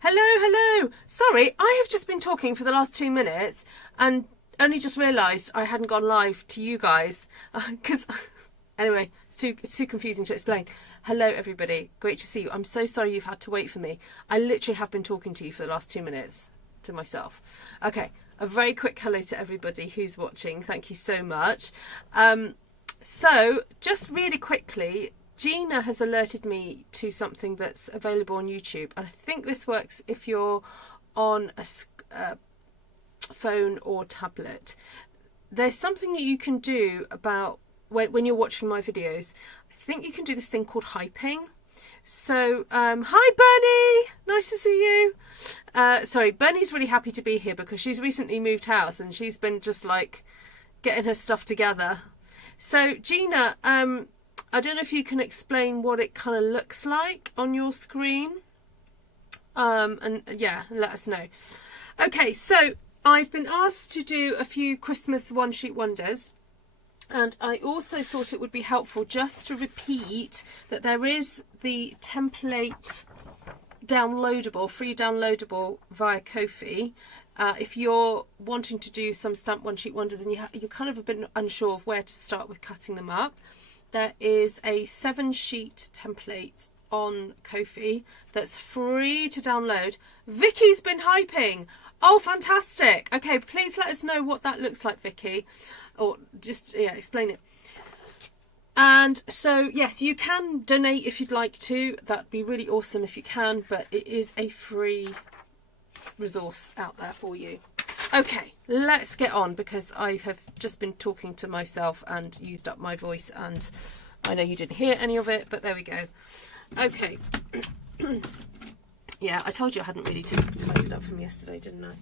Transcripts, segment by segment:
Hello, hello. Sorry, I have just been talking for the last 2 minutes and only just realised I hadn't gone live to you guys. Because, anyway, it's too confusing to explain. Hello, everybody. Great to see you. I'm so sorry you've had to wait for me. I literally have been talking to you for the last 2 minutes to myself. Okay, a very quick hello to everybody who's watching. Thank you so much. So, just really quickly, Gina has alerted me to something that's available on YouTube. And I think this works if you're on a phone or tablet. There's something that you can do about when you're watching my videos. I think you can do this thing called hyping. So, hi Bernie! Nice to see you. Sorry, Bernie's really happy to be here because she's recently moved house and she's been just like getting her stuff together. So, Gina, I don't know if you can explain what it kind of looks like on your screen. And yeah, let us know. Okay, so I've been asked to do a few Christmas one-sheet wonders. And I also thought it would be helpful just to repeat that there is the template downloadable, free downloadable via Ko-fi. If you're wanting to do some stamp one-sheet wonders and you're kind of a bit unsure of where to start with cutting them up, there is a 7-sheet template on Ko-fi that's free to download. Vicky's been hyping. Oh, fantastic. Okay, please let us know what that looks like, Vicky. Or just, yeah, explain it. And so, yes, you can donate if you'd like to. That'd be really awesome if you can. But it is a free resource out there for you. Okay, let's get on because I have just been talking to myself and used up my voice and I know you didn't hear any of it, but there we go. Okay. Yeah, I told you I hadn't really tidied up from yesterday, didn't I?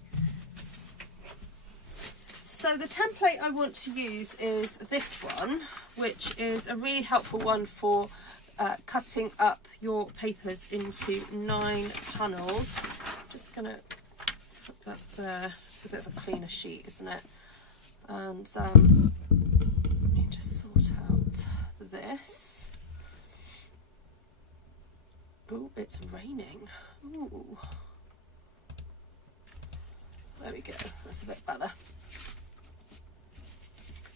So the template I want to use is this one, which is a really helpful one for cutting up your papers into 9 panels. Just going to put that there. It's a bit of a cleaner sheet, isn't it? And let me just sort out this. Oh, it's raining. Ooh. There we go. That's a bit better.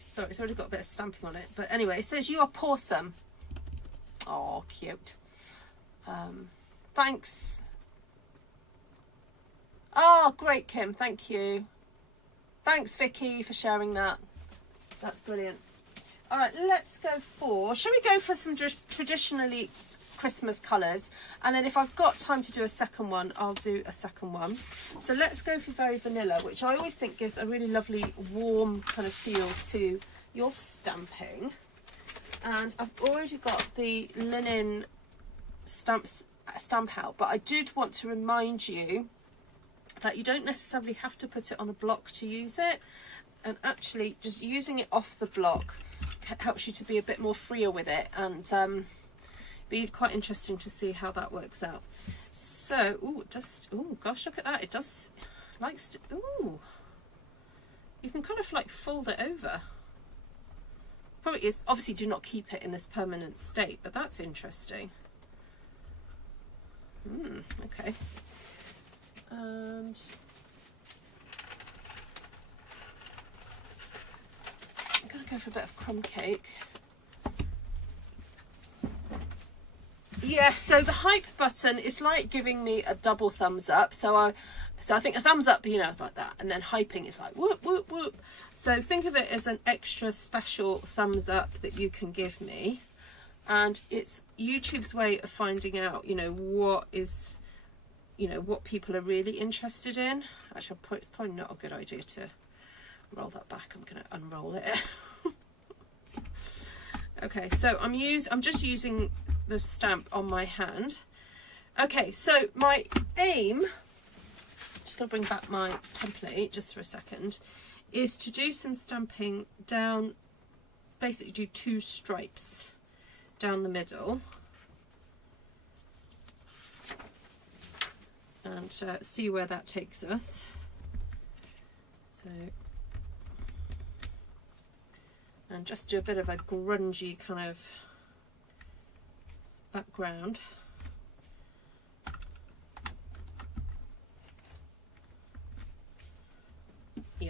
Sorry, it's already got a bit of stamping on it. But anyway, it says you are pawsome. Oh, cute. Thanks. Oh, great, Kim. Thank you. Thanks, Vicky, for sharing that. That's brilliant. All right, let's go for... Shall we go for some traditionally Christmas colours? And then if I've got time to do a second one, I'll do a second one. So let's go for Very Vanilla, which I always think gives a really lovely, warm kind of feel to your stamping. And I've already got the linen stamp out, but I did want to remind you that you don't necessarily have to put it on a block to use it, and actually just using it off the block helps you to be a bit more freer with it, and be quite interesting to see how that works out. So, oh gosh, look at that. It does likes to, ooh, you can kind of like fold it over. Probably is, obviously do not keep it in this permanent state, but that's interesting. Okay. And I'm going to go for a bit of crumb cake. Yeah, so the hype button is like giving me a double thumbs up. So I think a thumbs up, you know, it's like that. And then hyping is like whoop, whoop, whoop. So think of it as an extra special thumbs up that you can give me. And it's YouTube's way of finding out, you know, what is... you know, what people are really interested in. Actually, it's probably not a good idea to roll that back. I'm going to unroll it. Okay, so I'm just using the stamp on my hand. Okay, so my aim, just going to bring back my template just for a second, is to do some stamping down, basically do 2 stripes down the middle. And see where that takes us. So, and just do a bit of a grungy kind of background.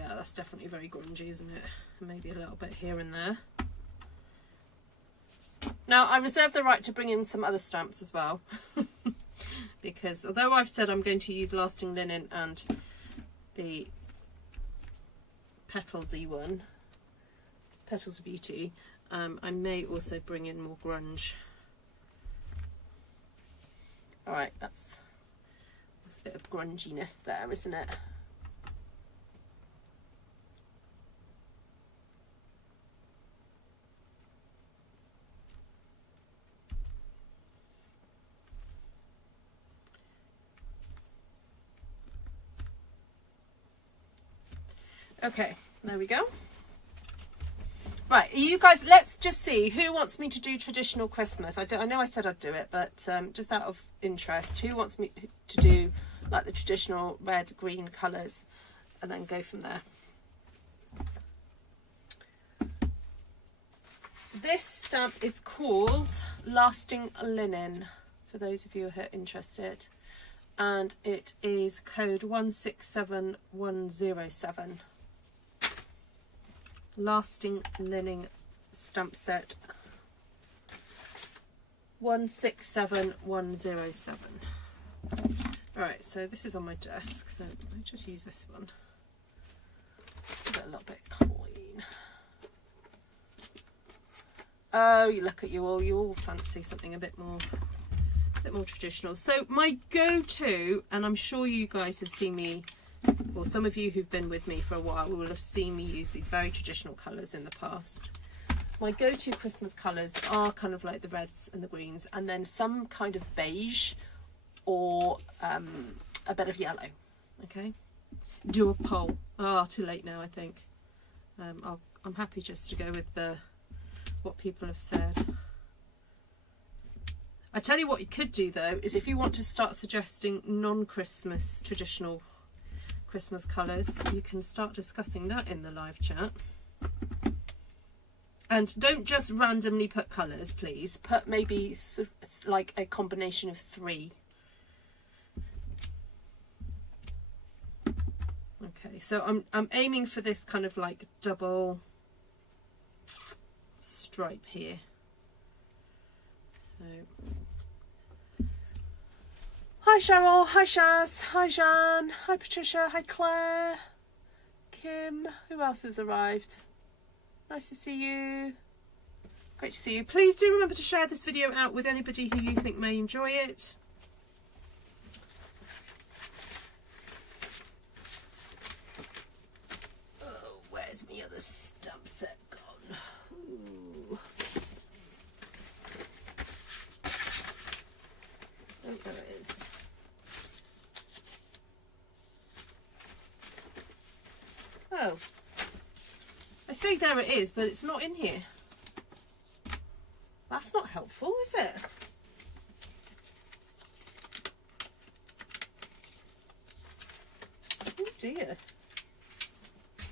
Yeah, that's definitely very grungy, isn't it? Maybe a little bit here and there. Now, I reserve the right to bring in some other stamps as well. Because although I've said I'm going to use Lasting Linen and the Petalsy one, Petals of Beauty, I may also bring in more grunge. Alright, that's a bit of grunginess there, isn't it? Okay, there we go. Right, you guys, let's just see who wants me to do traditional Christmas. I know I said I'd do it, but just out of interest, who wants me to do like the traditional red, green colours, and then go from there. This stamp is called Lasting Linen, for those of you who are interested, and it is code 167107. Lasting Linen stamp set 167107. Alright, so this is on my desk, so I'll just use this one. Give it a little bit clean. Oh, you look at you all fancy something a bit more traditional. So my go-to, and I'm sure you guys have seen me, or some of you who've been with me for a while will have seen me use these very traditional colours in the past. My go-to Christmas colours are kind of like the reds and the greens, and then some kind of beige or a bit of yellow. Okay, do a poll. Too late now, I think. I'm happy just to go with what people have said. I tell you what you could do though, is if you want to start suggesting non-Christmas traditional Christmas colours, you can start discussing that in the live chat. And don't just randomly put colours, please. Put maybe like a combination of 3. Okay, so I'm aiming for this kind of like double stripe here. So, hi Cheryl, hi Shaz, hi Jeanne, hi Patricia, hi Claire, Kim, who else has arrived? Nice to see you. Great to see you. Please do remember to share this video out with anybody who you think may enjoy it. Oh, where's my other stamp set gone? Ooh. Oh, there it is. Oh. I say there it is, but it's not in here. That's not helpful, is it? Oh dear.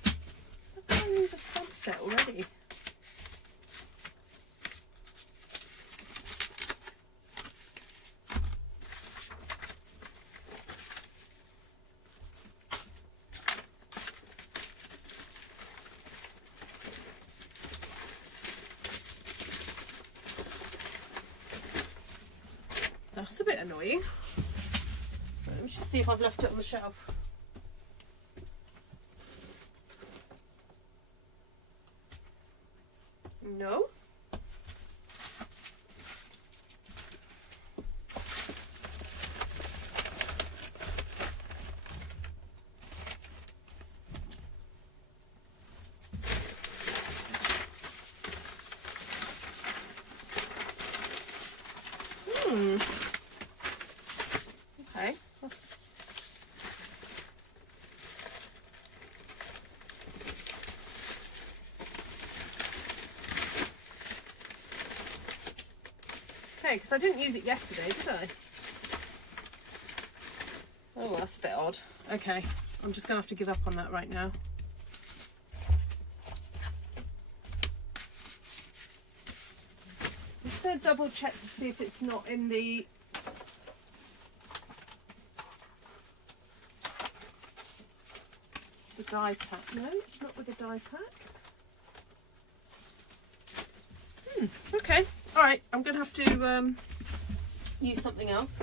How can I use a stamp set already? That's a bit annoying. Let me just see if I've left it on the shelf. No. Okay, that's... Okay, because I didn't use it yesterday, did I? Oh, that's a bit odd. Okay, I'm just going to have to give up on that right now. I'm just going to double check to see if it's not in the... die pack. No, it's not with a die pack. Okay, all right, I'm going to have to use something else.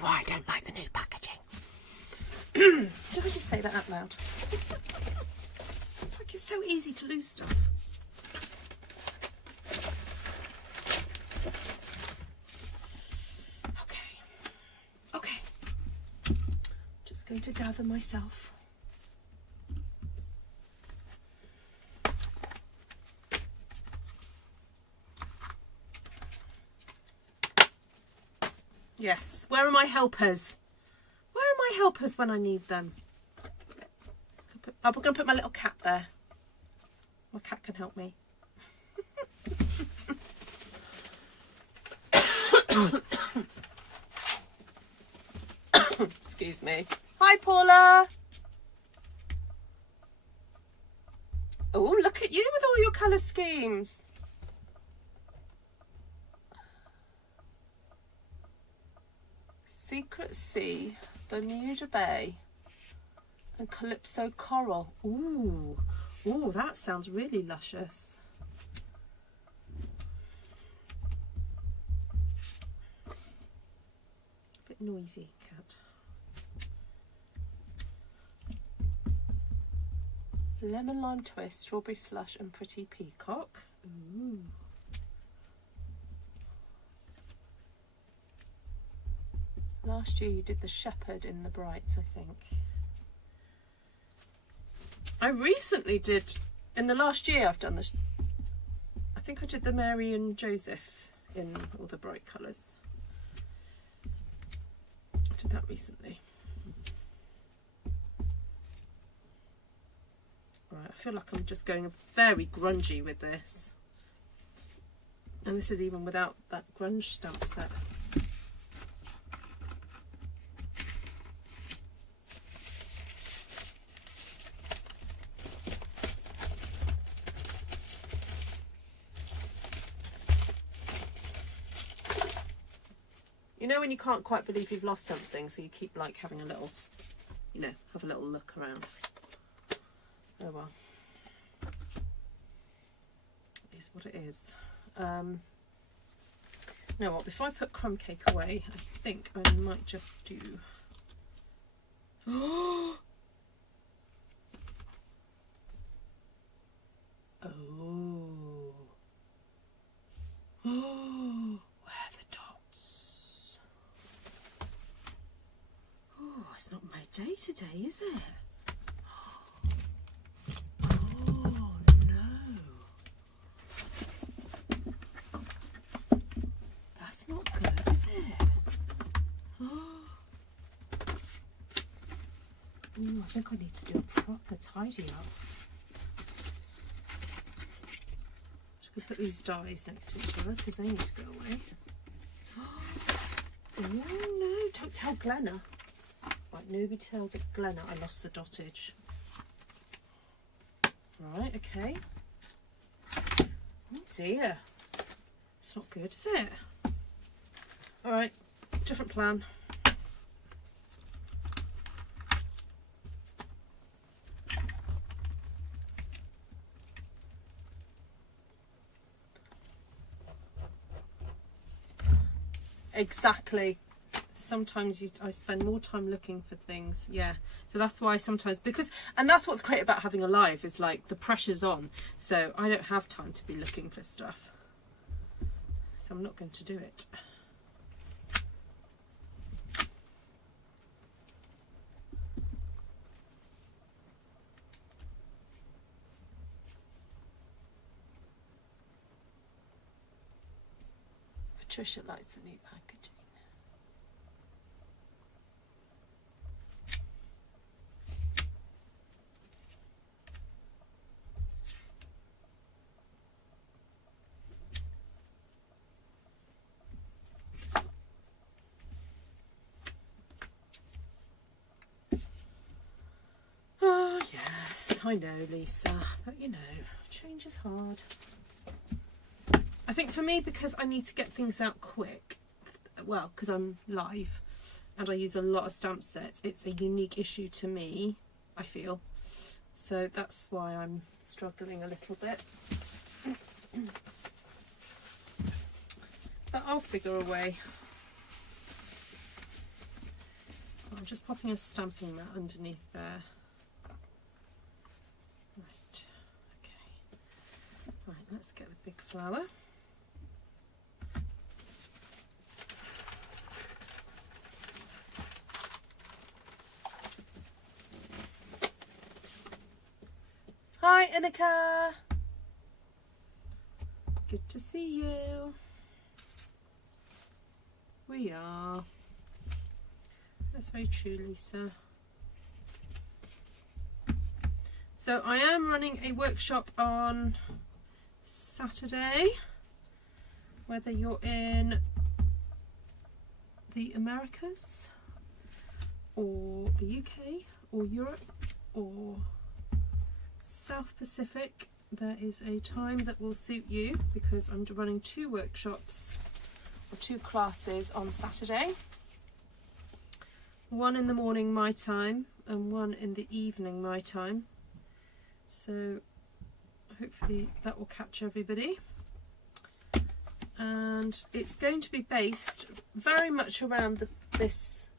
Why I don't like the new packaging. Did I just say that out loud? It's like it's so easy to lose stuff. Okay. Just going to gather myself. Yes, where are my helpers? Where are my helpers when I need them? I'm going to put my little cat there. My cat can help me. Excuse me. Hi, Paula. Oh, look at you with all your colour schemes. Secret Sea, Bermuda Bay, and Calypso Coral. Ooh, that sounds really luscious. A bit noisy, cat. Lemon lime twist, strawberry slush, and pretty peacock. Ooh. Last year you did the shepherd in the brights, I think. I recently did, in the last year I've done this, I think I did the Mary and Joseph in all the bright colours. I did that recently. Right, I feel like I'm just going very grungy with this. And this is even without that grunge stamp set. You know when you can't quite believe you've lost something, so you keep like having a little, you know, have a little look around. Oh well. It is what it is. You know what, before I put crumb cake away, I think I might just do... Oh! Oh! Where are the dots? Oh, it's not my day today, is it? Oh, no. That's not good, is it? Oh. Ooh, I think I need to do a proper tidy up. Just gonna put these dies next to each other because they need to go away. Oh no, don't tell Glenna. Right, nobody tells Glenna I lost the dottage. Right, okay. Oh dear. It's not good, is it? Alright, different plan. Exactly. Sometimes I spend more time looking for things. Yeah. So that's why sometimes, and that's what's great about having a live, is like the pressure's on. So I don't have time to be looking for stuff. So I'm not going to do it. Patricia likes the new packaging. I know, Lisa, but you know, change is hard. I think for me, because I need to get things out quick, well, because I'm live and I use a lot of stamp sets, it's a unique issue to me, I feel. So that's why I'm struggling a little bit. But I'll figure a way. I'm just popping a stamping mat underneath there. Right, okay. Right, let's get the big flower. Hi, Inika. Good to see you. We are. That's very true, Lisa. So I am running a workshop on Saturday, whether you're in the Americas or the UK or Europe or South Pacific. There is a time that will suit you because I'm running 2 workshops or 2 classes on Saturday. One in the morning my time and one in the evening my time. So hopefully that will catch everybody. And it's going to be based very much around this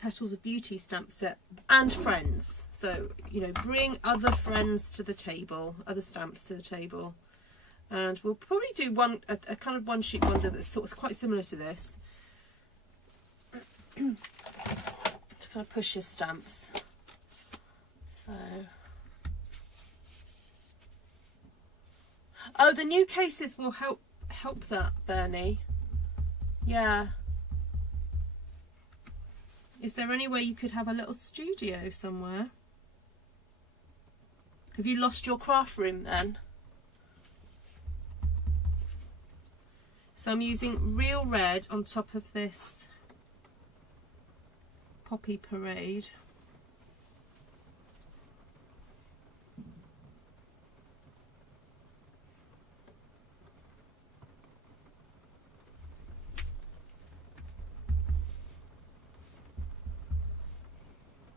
Petals of Beauty stamp set and friends. So, you know, bring other friends to the table, other stamps to the table. And we'll probably do a kind of one sheet wonder that's sort of quite similar to this. To kind of push your stamps. So, oh, the new cases will help that, Bernie. Yeah. Is there any way you could have a little studio somewhere? Have you lost your craft room then? So I'm using real red on top of this Poppy Parade.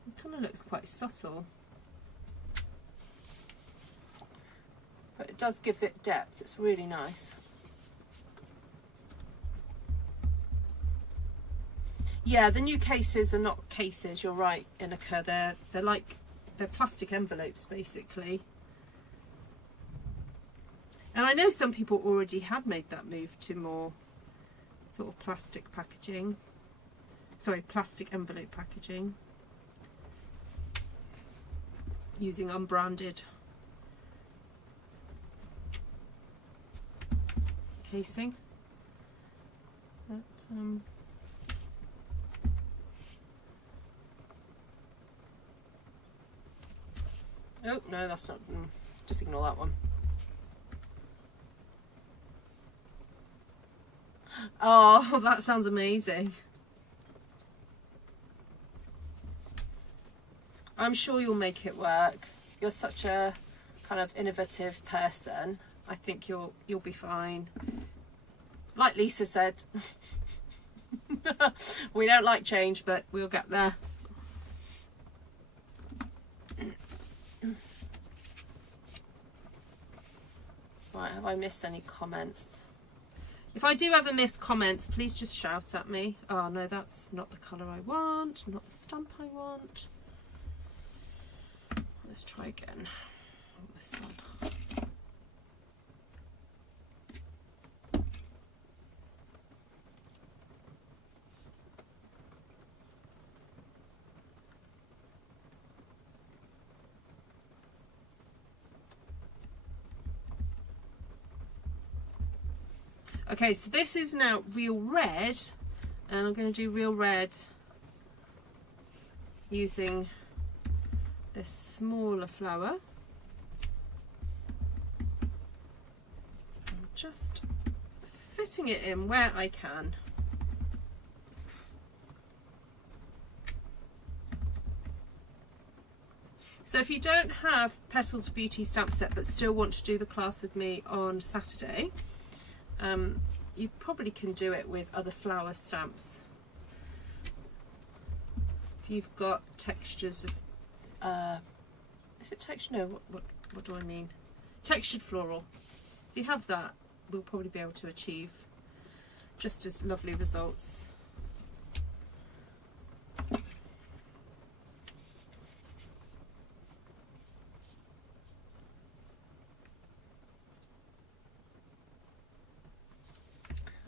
It kind of looks quite subtle, but it does give it depth. It's really nice. Yeah, the new cases are not cases, you're right, Inika. They're plastic envelopes basically. And I know some people already have made that move to more sort of plastic packaging. Sorry, plastic envelope packaging. Using unbranded casing. But, oh, no, that's not... just ignore that one. Oh, that sounds amazing. I'm sure you'll make it work. You're such a kind of innovative person. I think you'll be fine. Like Lisa said, we don't like change, but we'll get there. Right, have I missed any comments? If I do ever miss comments, please just shout at me. Oh no, that's not the colour I want, not the stamp I want. Let's try again. This one. Okay, so this is now real red, and I'm going to do real red using this smaller flower. I'm just fitting it in where I can. So So if you don't have Petals of Beauty stamp set but still want to do the class with me on Saturday, you probably can do it with other flower stamps. If you've got textures of, is it texture? No, what do I mean? Textured floral. If you have that, we'll probably be able to achieve just as lovely results.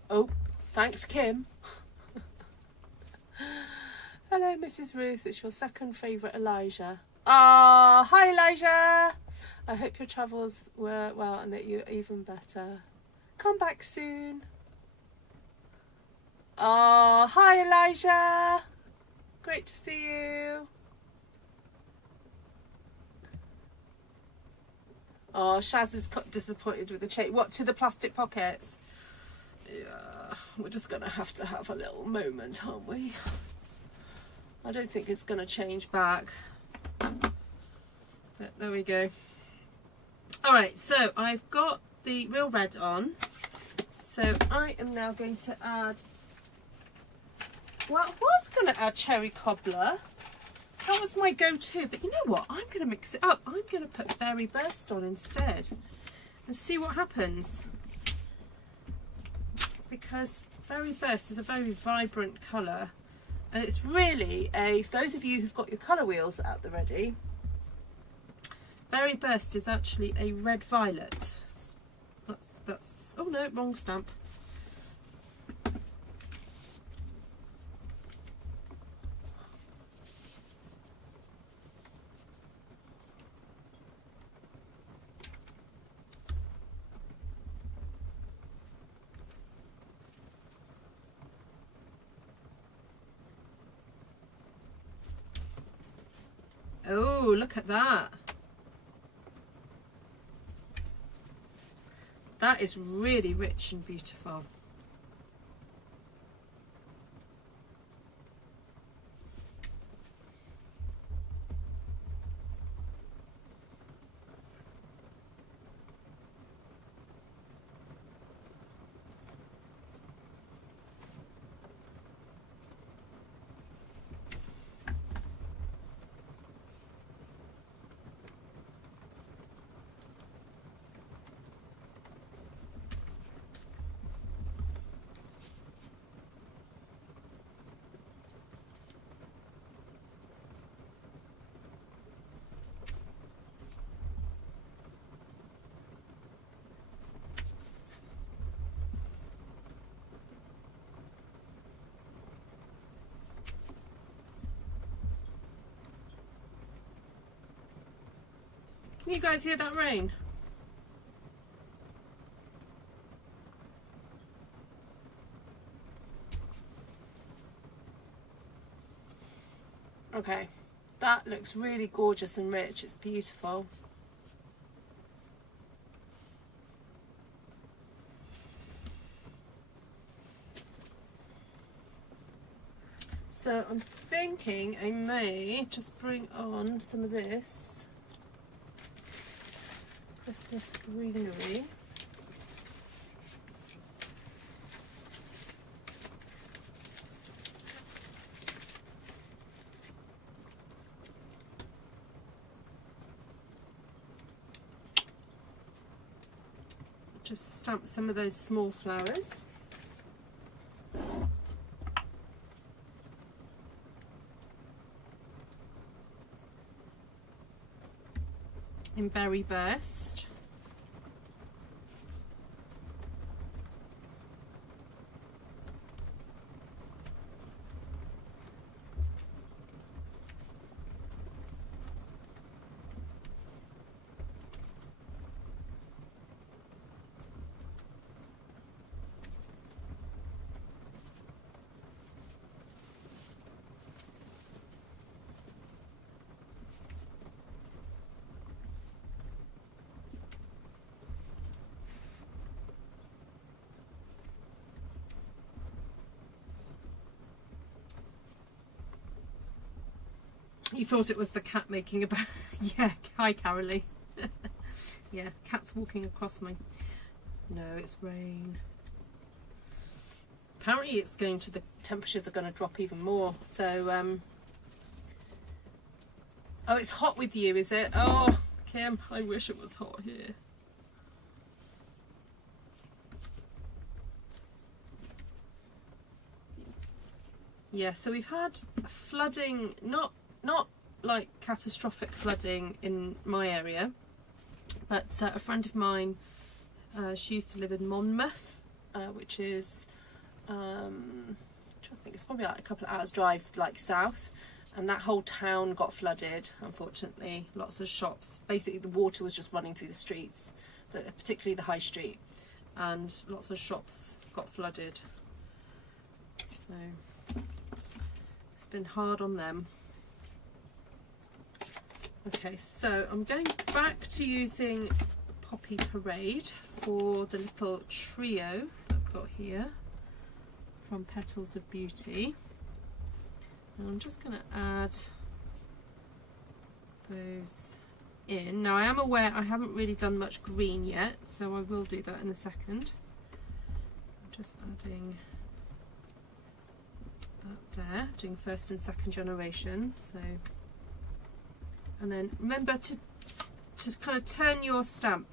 Oh, thanks, Kim. Hello, Mrs. Ruth. It's your second favourite, Elijah. Ah, hi, Elijah. I hope your travels were well and that you're even better. Come back soon. Oh, hi, Elijah. Great to see you. Oh, Shaz is disappointed with the change. What, to the plastic pockets? Yeah, we're just going to have a little moment, aren't we? I don't think it's going to change back. But there we go. Alright, so I've got the real red on. So I am now going to add... Well, I was going to add cherry cobbler. That was my go-to. But you know what? I'm going to mix it up. I'm going to put berry burst on instead. And see what happens. Because berry burst is a very vibrant colour. And it's really a... For those of you who've got your colour wheels out the ready... Berry burst is actually a red violet. That's oh no, wrong stamp. Oh, look at that. That is really rich and beautiful. Can you guys hear that rain? Okay, that looks really gorgeous and rich. It's beautiful. So I'm thinking I may just bring on some of this Christmas greenery. Just stamp some of those small flowers. In Berry Burst. You thought it was the cat making a yeah, hi Carolee. Yeah, cat's walking across my... No, it's rain. Apparently it's going to... The temperatures are going to drop even more. So, oh, it's hot with you, is it? Oh, Kim, I wish it was hot here. Yeah, so we've had flooding, not like catastrophic flooding in my area, but a friend of mine, she used to live in Monmouth, which is, I think it's probably like a couple of hours drive like south, and that whole town got flooded, unfortunately. Lots of shops, basically the water was just running through the streets, particularly the high street, and lots of shops got flooded. So it's been hard on them. Okay, so I'm going back to using Poppy Parade for the little trio that I've got here from Petals of Beauty. And I'm just going to add those in. Now I am aware I haven't really done much green yet, so I will do that in a second. I'm just adding that there, doing first and second generation. So, and then remember to kind of turn your stamp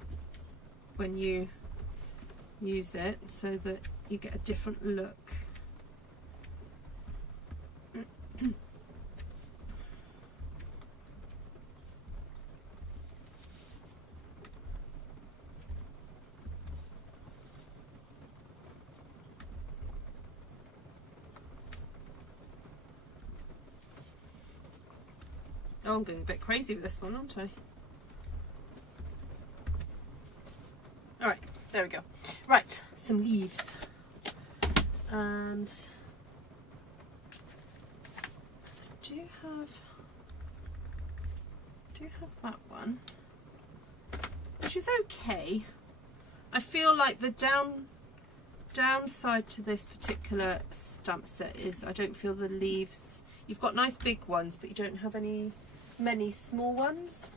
when you use it so that you get a different look. Oh, I'm going a bit crazy with this one, aren't I? Alright, there we go. Right, some leaves. And I do have that one, which is okay. I feel like the downside to this particular stamp set is I don't feel the leaves, you've got nice big ones, but you don't have many small ones.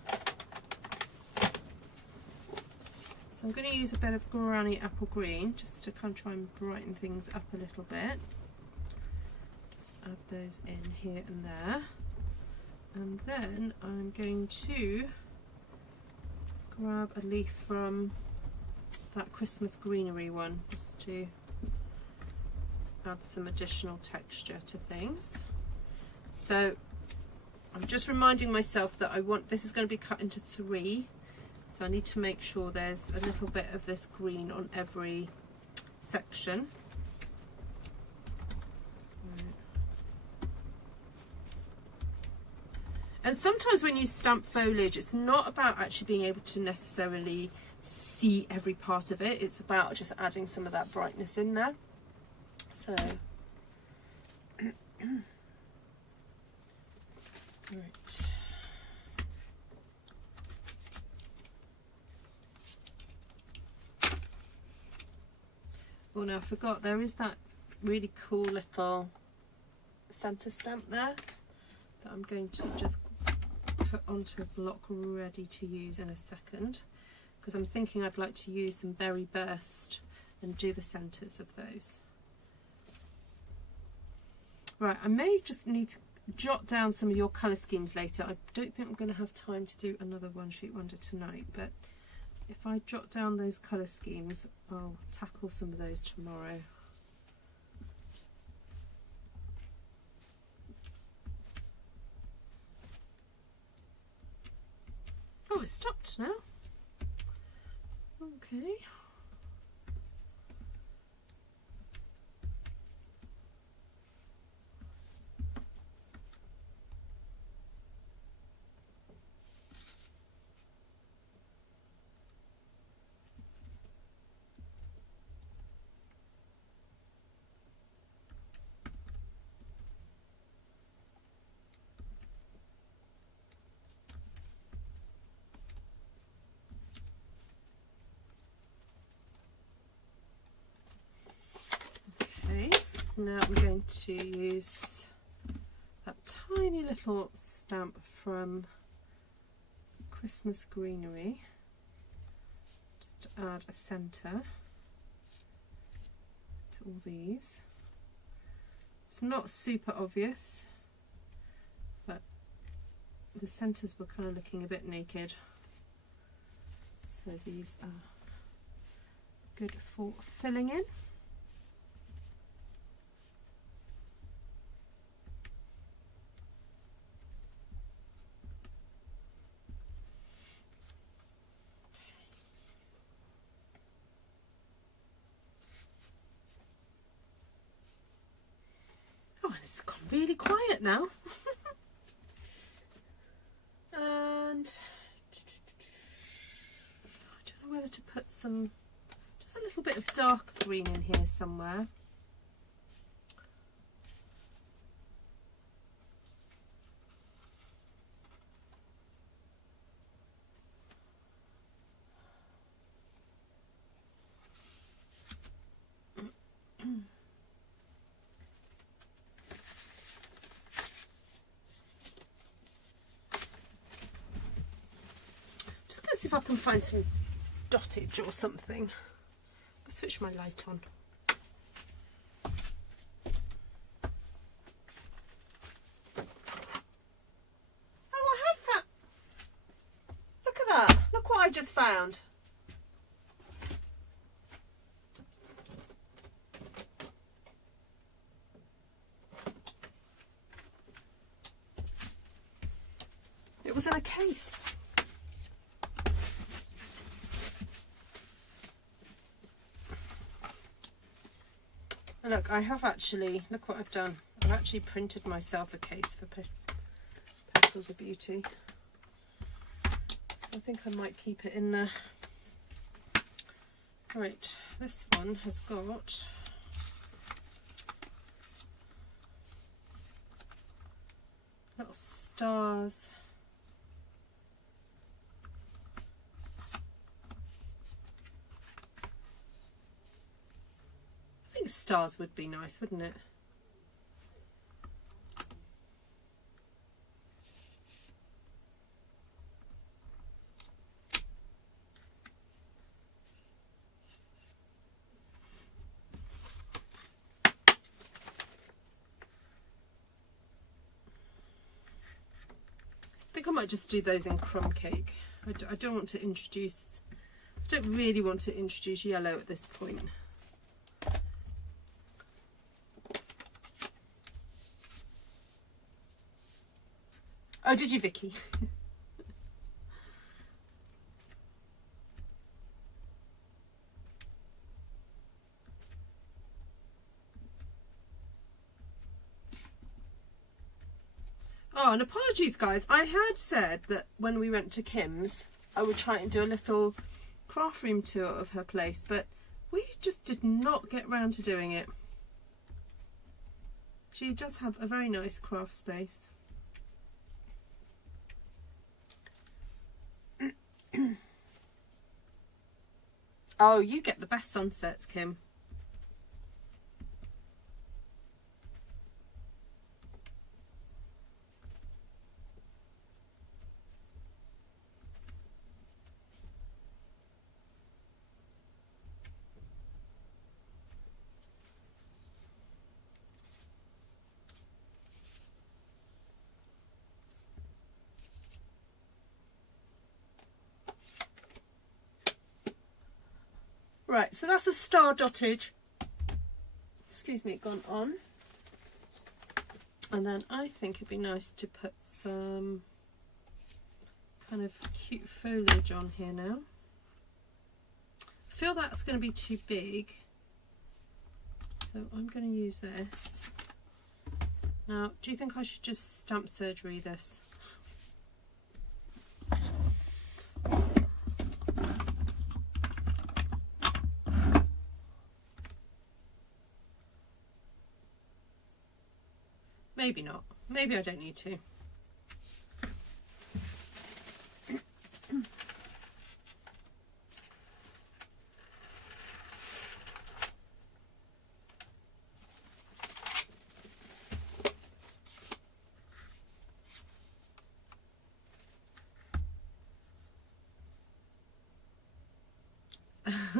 So I'm going to use a bit of Granny Apple Green just to kind of try and brighten things up a little bit. Just add those in here and there. And then I'm going to grab a leaf from that Christmas greenery one just to add some additional texture to things. So I'm just reminding myself that this is going to be cut into 3, so I need to make sure there's a little bit of this green on every section. And sometimes when you stamp foliage, it's not about actually being able to necessarily see every part of it, it's about just adding some of that brightness in there. So right. Oh no, I forgot, there is that really cool little centre stamp there that I'm going to just put onto a block ready to use in a second, because I'm thinking I'd like to use some Berry Burst and do the centres of those. Right, I may just need to jot down some of your colour schemes later. I don't think I'm going to have time to do another One Sheet Wonder tonight, but if I jot down those colour schemes, I'll tackle some of those tomorrow. Oh, it's stopped now. Okay. Now I'm going to use that tiny little stamp from Christmas Greenery, just to add a centre to all these. It's not super obvious, but the centres were kind of looking a bit naked, so these are good for filling in. Oh, and it's gone really quiet now. And I don't know whether to put some, just a little bit of dark green in here somewhere. Let's see if I can find some dottage or something. I'll switch my light on. Oh, I have that. Look at that. Look what I just found. It was in a case. Look, I have actually, look what I've done. I've actually printed myself a case for Petals of Beauty. So I think I might keep it in there. Right, this one has got little stars. I think stars would be nice, wouldn't it? I think I might just do those in crumb cake. I don't want to introduce, I don't really want to introduce yellow at this point. Oh, did you, Vicky? Oh, and apologies, guys. I had said that when we went to Kim's, I would try and do a little craft room tour of her place, but we just did not get round to doing it. She does have a very nice craft space. Oh, you get the best sunsets, Kim. Right, so that's a star dottage. Excuse me, gone on. And then I think it'd be nice to put some kind of cute foliage on here now. I feel that's going to be too big, so I'm going to use this. Now, do you think I should just stamp surgery this? Maybe not. Maybe I don't need to.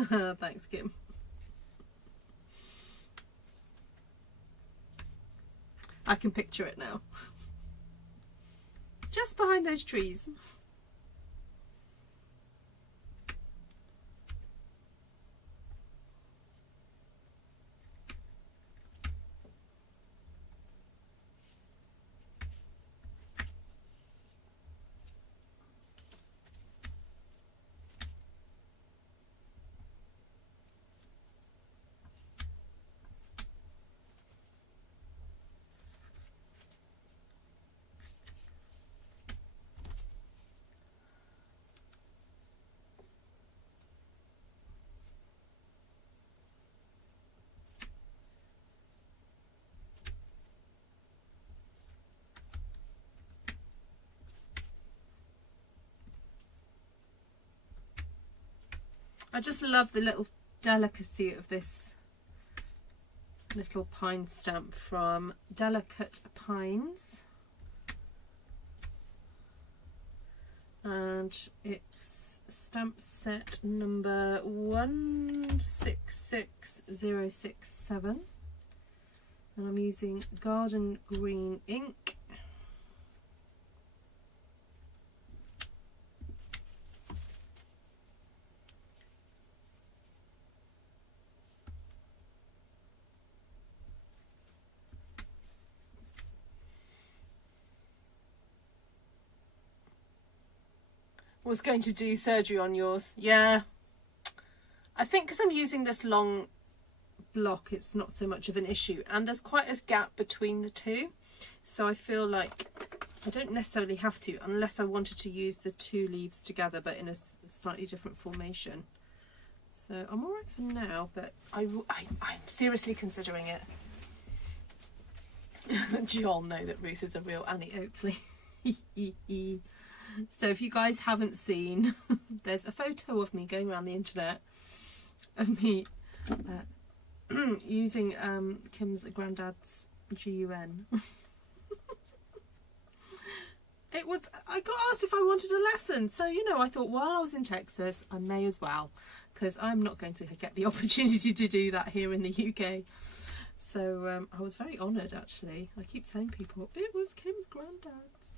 Thanks, Kim. I can picture it now. Just behind those trees. I just love the little delicacy of this little pine stamp from Delicate Pines. And it's stamp set number 166067. And I'm using Garden Green ink. Was going to do surgery on yours. Yeah, I think because I'm using this long block, it's not so much of an issue, and there's quite a gap between the two, so I feel like I don't necessarily have to, unless I wanted to use the two leaves together but in a slightly different formation. So I'm all right for now, but I'm seriously considering it. Do you all know that Ruth is a real Annie Oakley? So if you guys haven't seen, there's a photo of me going around the internet of me using Kim's granddad's GUN. I got asked if I wanted a lesson, so you know, I thought while I was in Texas I may as well, because I'm not going to get the opportunity to do that here in the UK. So I was very honoured, actually. I keep telling people it was Kim's granddad's.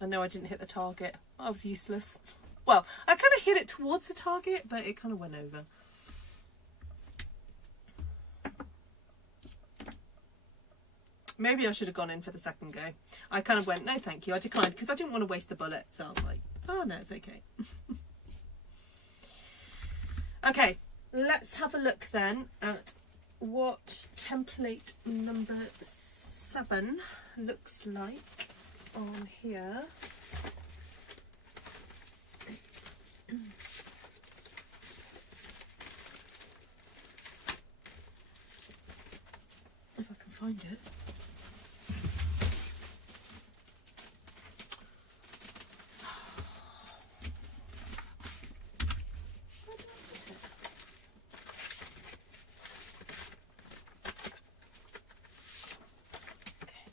I know I didn't hit the target. I was useless. Well, I kind of hit it towards the target, but it kind of went over. Maybe I should have gone in for the second go. I kind of went, no thank you. I declined because I didn't want to waste the bullet. So I was like, oh no, it's okay. Okay, let's have a look then at what template number 7 looks like on here. If I can find it.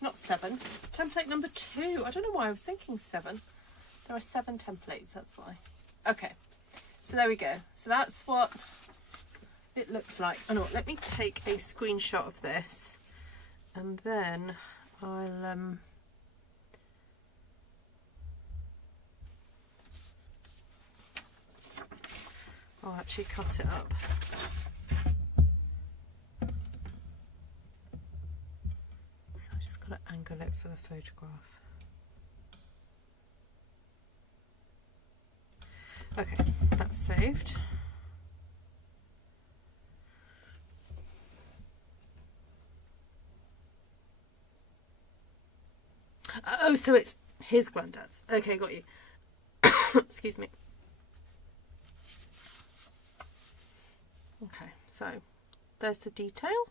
Not 7. Template number 2. I don't know why I was thinking 7. There are 7 templates, that's why. Okay, so there we go. So that's what it looks like. Oh no, let me take a screenshot of this, and then I'll actually cut it up. Angle it for the photograph. Okay, that's saved. Oh, so it's his granddad's. Okay, got you. Excuse me. Okay, so there's the detail.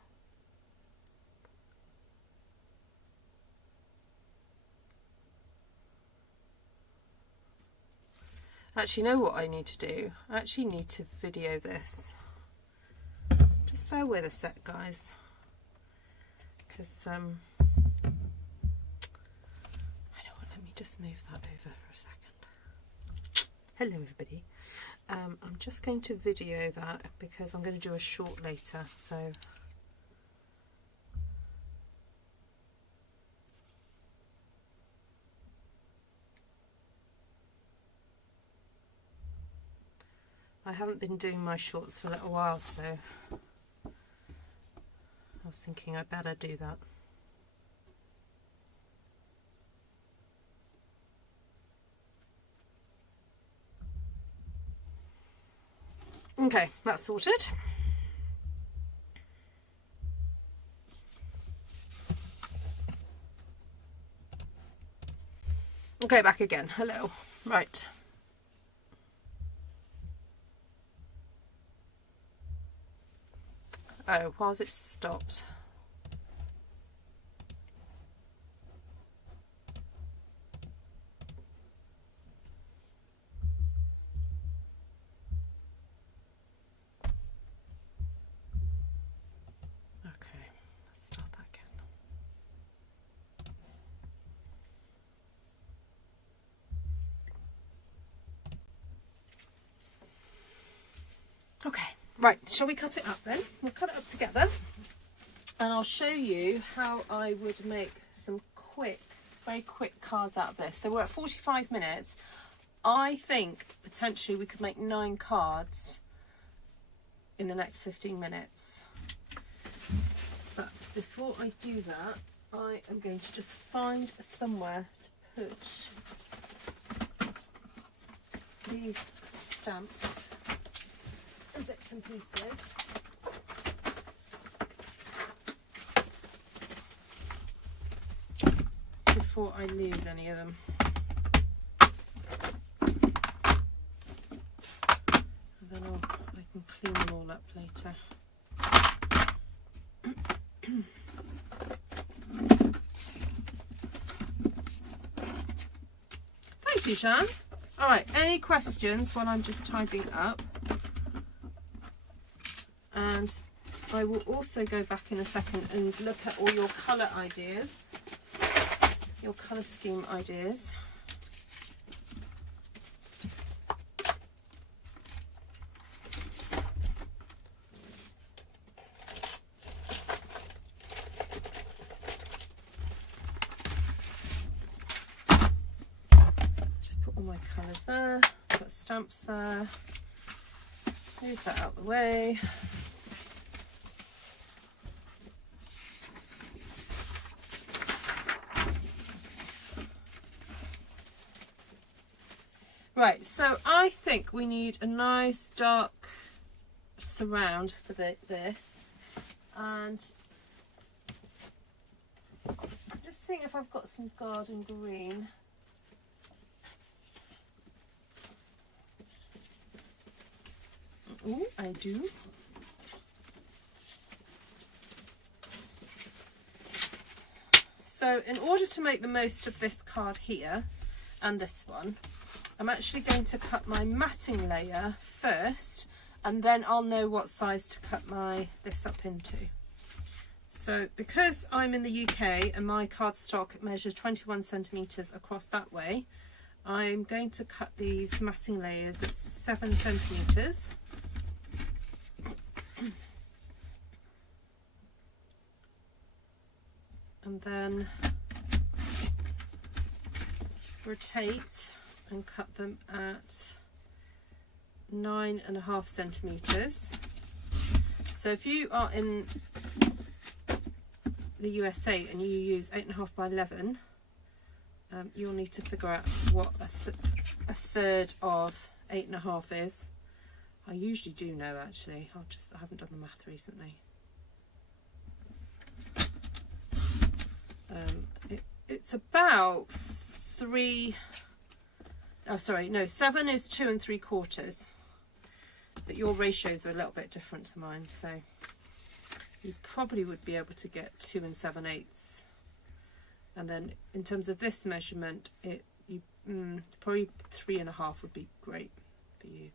Actually, you know what I need to do? I actually need to video this. Just bear with a sec, guys. Because, I know what, let me just move that over for a second. Hello everybody. I'm just going to video that because I'm going to do a short later, so I haven't been doing my shorts for a little while, so I was thinking I better do that. Okay, that's sorted. Okay, back again. Hello. Right. Oh, why has it stopped? Okay, let's start that again. Okay, right, shall we cut it up then? We'll cut it up together and I'll show you how I would make some very quick cards out of this. So we're at 45 minutes. I think potentially we could make 9 cards in the next 15 minutes. But before I do that, I am going to just find somewhere to put these stamps and bits and pieces. Before I lose any of them. And then I can clean them all up later. Thank you, Shan. Alright, any questions while I'm just tidying up? And I will also go back in a second and look at all your colour ideas, your colour scheme ideas. Just put all my colours there, put stamps there, move that out of the way. Right, so I think we need a nice dark surround for this, and I'm just seeing if I've got some garden green. Ooh, I do. So in order to make the most of this card here and this one, I'm actually going to cut my matting layer first, and then I'll know what size to cut this up into. So because I'm in the UK and my cardstock measures 21 centimetres across that way, I'm going to cut these matting layers at 7 centimetres. And then rotate and cut them at 9.5 centimetres. So if you are in the USA and you use 8.5 by 11, you'll need to figure out what a third of 8.5 is. I usually do know, actually. I haven't done the math recently. It's about 7 is 2 3/4, but your ratios are a little bit different to mine, so you probably would be able to get 2 7/8. And then in terms of this measurement, probably 3.5 would be great for you,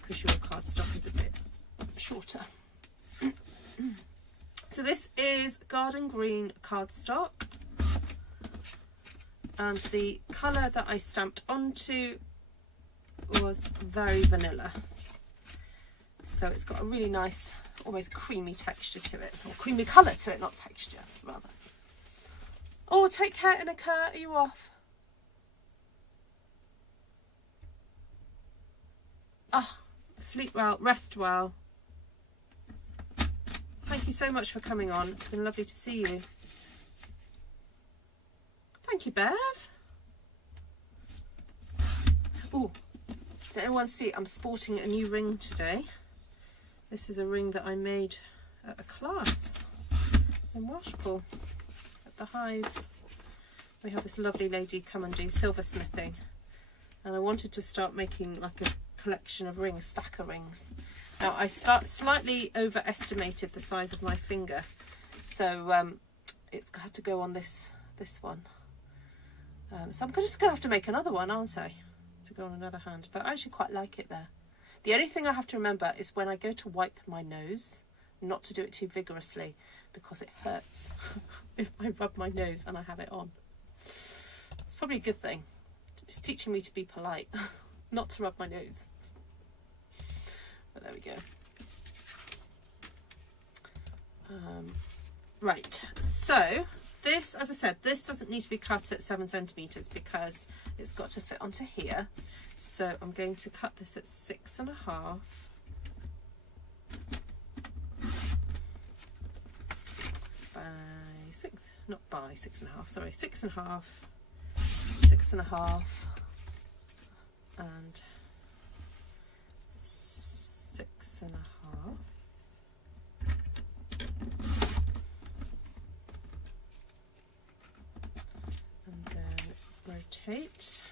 because your cardstock is a bit shorter. So this is garden green cardstock, and the colour that I stamped onto was very vanilla. So it's got a really nice, almost creamy texture to it, or creamy colour to it, not texture, rather. Oh, take care, Inaka. Are you off? Oh, sleep well, rest well. Thank you so much for coming on. It's been lovely to see you. Thank you, Bev. Oh, does anyone see? I'm sporting a new ring today. This is a ring that I made at a class in Washpool at the Hive. We have this lovely lady come and do silversmithing, and I wanted to start making like a collection of rings, stack of rings. Now I slightly overestimated the size of my finger, so it's had to go on this one. So I'm just gonna have to make another one, aren't I, to go on another hand? But I actually quite like it there. The only thing I have to remember is when I go to wipe my nose, not to do it too vigorously, because it hurts if I rub my nose and I have it on. It's probably a good thing. It's teaching me to be polite, not to rub my nose. But there we go. Right, so this, as I said, this doesn't need to be cut at 7 centimetres because it's got to fit onto here. So I'm going to cut this at 6.5. By 6, not by 6.5, sorry, 6.5, 6.5, and 6.5. And then rotate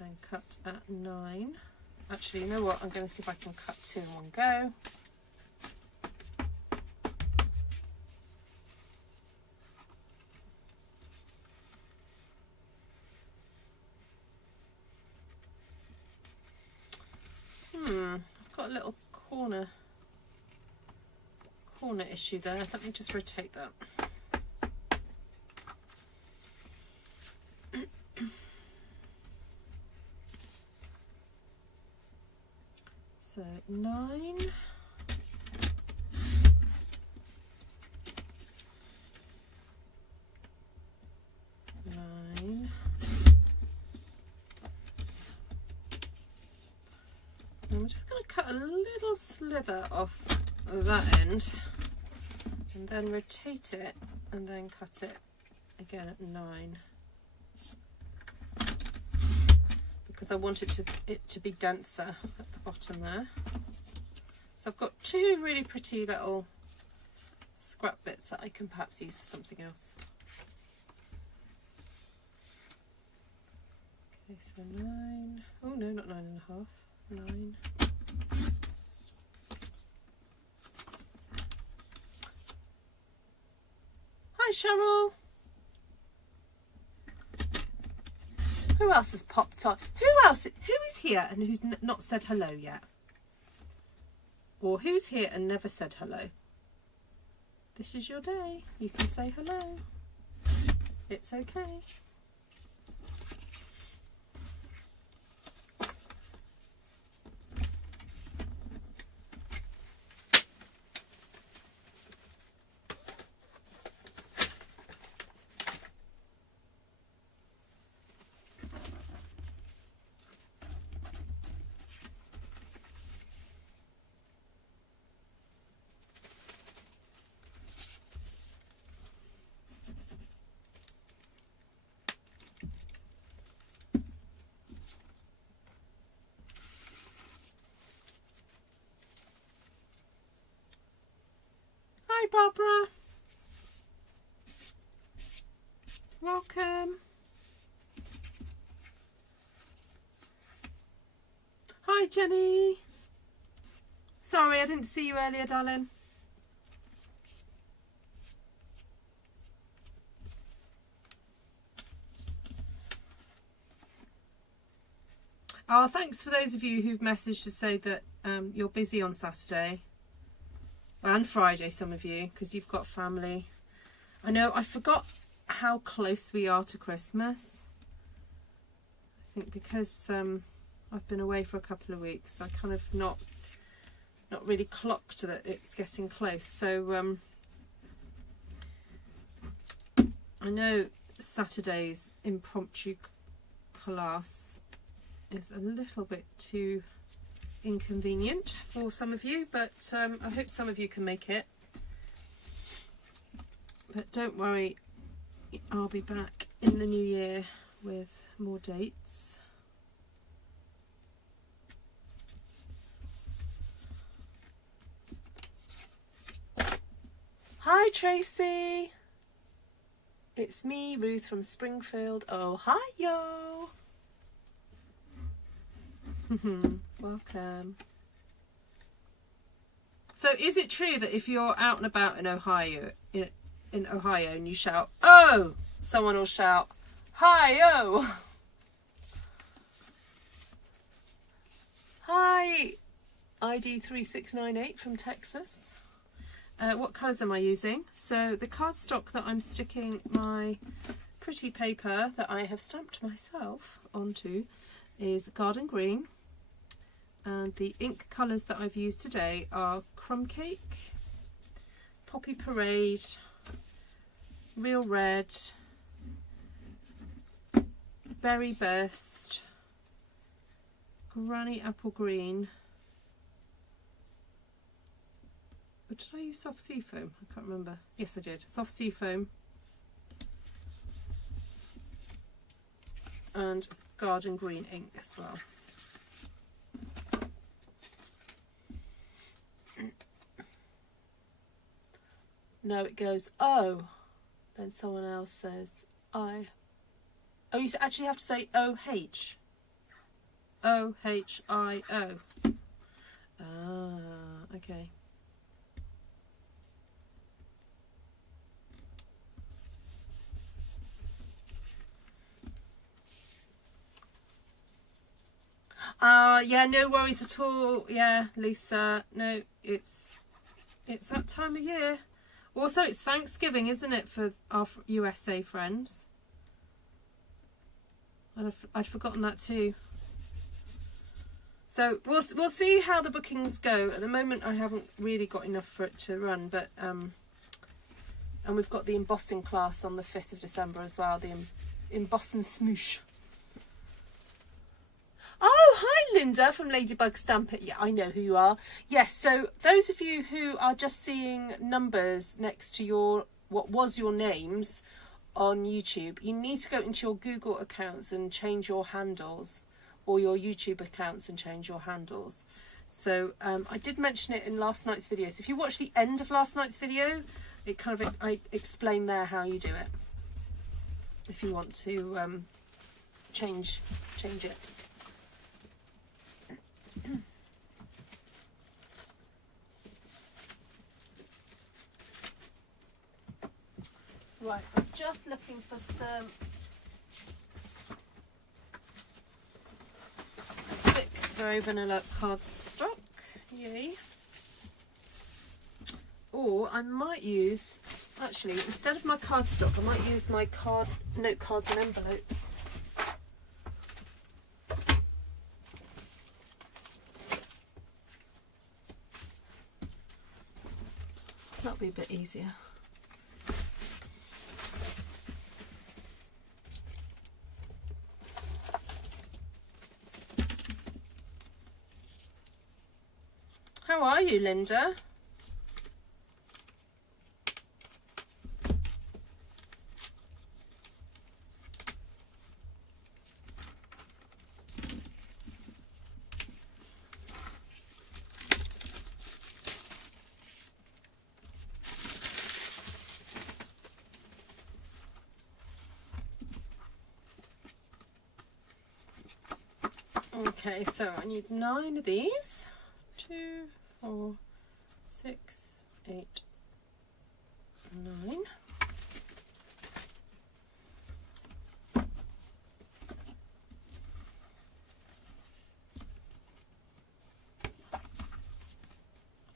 and cut at 9. Actually, you know what? I'm going to see if I can cut 2 in one go. I've got a little corner issue there. Let me just rotate that. So 9. I'm just going to cut a little slither off that end and then rotate it and then cut it again at 9 because I want it to be denser at the bottom there. So I've got 2 really pretty little scrap bits that I can perhaps use for something else. Okay, so 9. Oh no, not 9.5. 9. Hi Cheryl. Who else has popped on? Who is here and who's not said hello yet? Or who's here and never said hello? This is your day. You can say hello. It's okay. Hi Barbara. Welcome. Hi Jenny. Sorry I didn't see you earlier, darling. Oh, thanks for those of you who've messaged to say that you're busy on Saturday. And Friday, some of you, because you've got family. I know, I forgot how close we are to Christmas. I think because I've been away for a couple of weeks. I kind of not really clocked that it's getting close. So I know Saturday's impromptu class is a little bit too inconvenient for some of you, but I hope some of you can make it. But don't worry, I'll be back in the new year with more dates. Hi Tracy, it's me, Ruth from Springfield, Ohio. Welcome. So is it true that if you're out and about in Ohio, in Ohio, and you shout, "Oh!" someone will shout, "Hi-oh!" Hi, ID 3698 from Texas. What colours am I using? So the cardstock that I'm sticking my pretty paper that I have stamped myself onto is Garden Green, and the ink colours that I've used today are Crumb Cake, Poppy Parade, Real Red, Berry Burst, Granny Apple Green. Or did I use soft sea foam? I can't remember. Yes, I did. Soft sea foam and Garden Green ink as well. No, it goes "oh," then someone else says "I." Oh, you actually have to say O-H. O-H-I-O. Ah, okay. Yeah, no worries at all. Yeah, Lisa. No, it's that time of year. Also, it's Thanksgiving, isn't it, for our USA friends? I'd forgotten that too. So we'll see how the bookings go. At the moment, I haven't really got enough for it to run, but and we've got the embossing class on the 5th of December as well. The emboss and smoosh. Oh, hi Linda from Ladybug Stampin'. Yeah, I know who you are. Yes, so those of you who are just seeing numbers next to what was your names on YouTube, you need to go into your Google accounts and change your handles, or your YouTube accounts and change your handles. So I did mention it in last night's video. So if you watch the end of last night's video, it kind of I explain there how you do it. If you want to change it. Right, I'm just looking for some thick, very vanilla cardstock. Yay. Or I might use, actually, instead of my cardstock, I might use my note cards and envelopes. That'll be a bit easier. How are you, Linda? Okay, so I need 9 of these. 2, 4, 6, 8, 9. I'm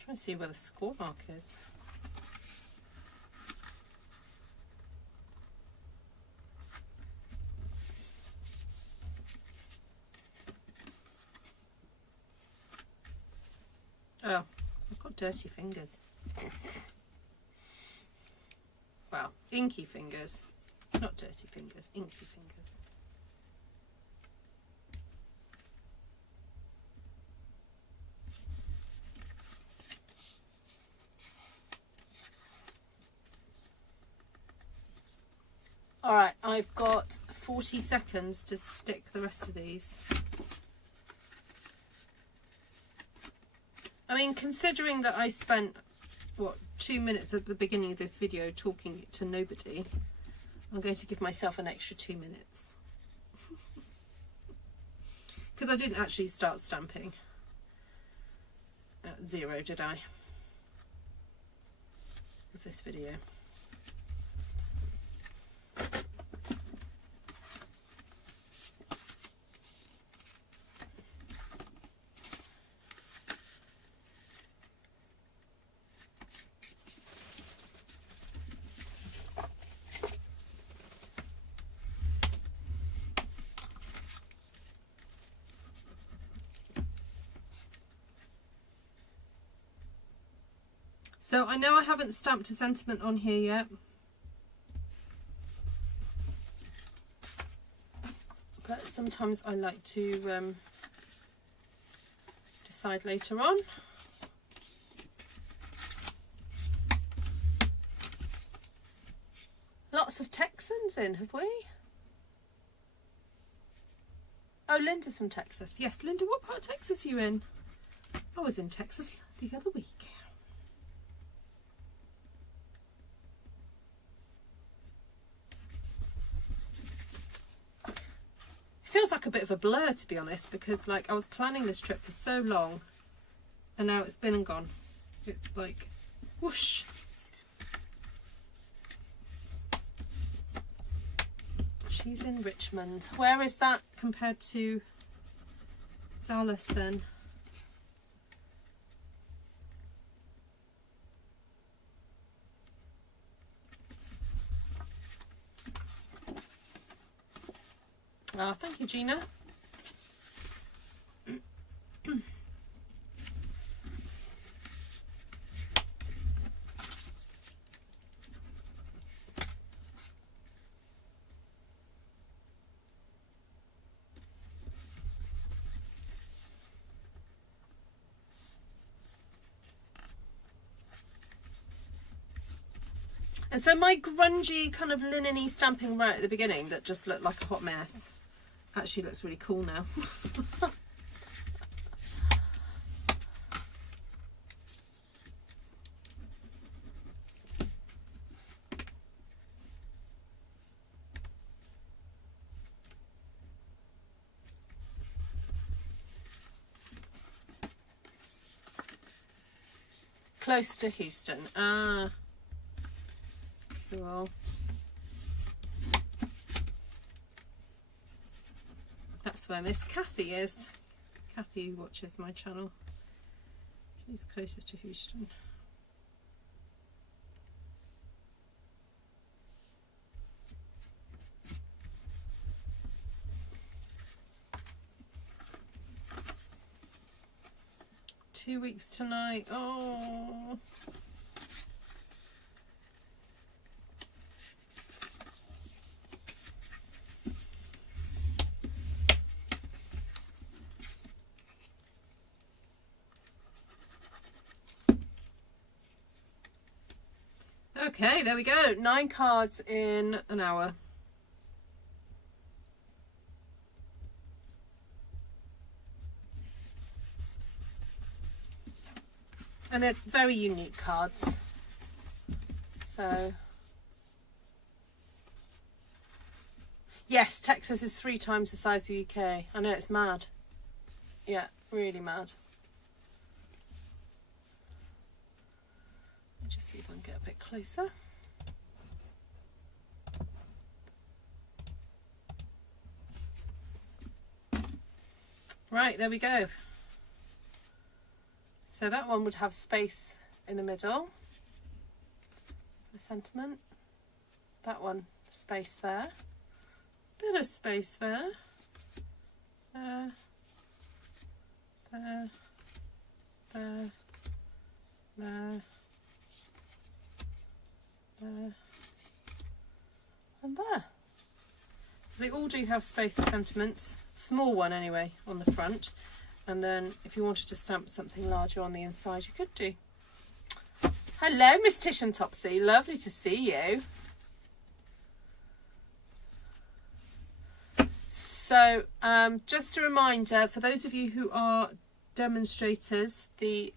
trying to see where the score mark is. dirty fingers. Well, inky fingers. Not dirty fingers, inky fingers. Alright, I've got 40 seconds to stick the rest of these. I mean, considering that I spent, what, 2 minutes at the beginning of this video talking to nobody, I'm going to give myself an extra 2 minutes. Because I didn't actually start stamping at 0, did I? Of this video. So I know I haven't stamped a sentiment on here yet, but sometimes I like to decide later on. Lots of Texans in, have we? Oh, Linda's from Texas. Yes, Linda, what part of Texas are you in? I was in Texas the other week. Feels like a bit of a blur, to be honest, because like I was planning this trip for so long and now it's been and gone. It's like whoosh. She's in Richmond. Where is that compared to Dallas then? Oh, thank you, Gina. And so my grungy kind of linen-y stamping right at the beginning that just looked like a hot mess actually looks really cool now. Close to Houston. Ah, cool. That's where Miss Kathy is. Kathy watches my channel. She's closest to Houston. Two weeks tonight. Oh. Okay, there we go. 9 cards in an hour. And they're very unique cards. So, yes, Texas is 3 times the size of the UK. I know, it's mad. Yeah, really mad. Let me just see if I can get a bit closer. Right, there we go. So that one would have space in the middle, the sentiment. That one, space there. Bit of space there. There. There. there, there, and there. So they all do have space for sentiments. Small one anyway on the front, and then if you wanted to stamp something larger on the inside, you could do. Hello, Miss Tish and Topsy, lovely to see you. So just a reminder for those of you who are demonstrators, the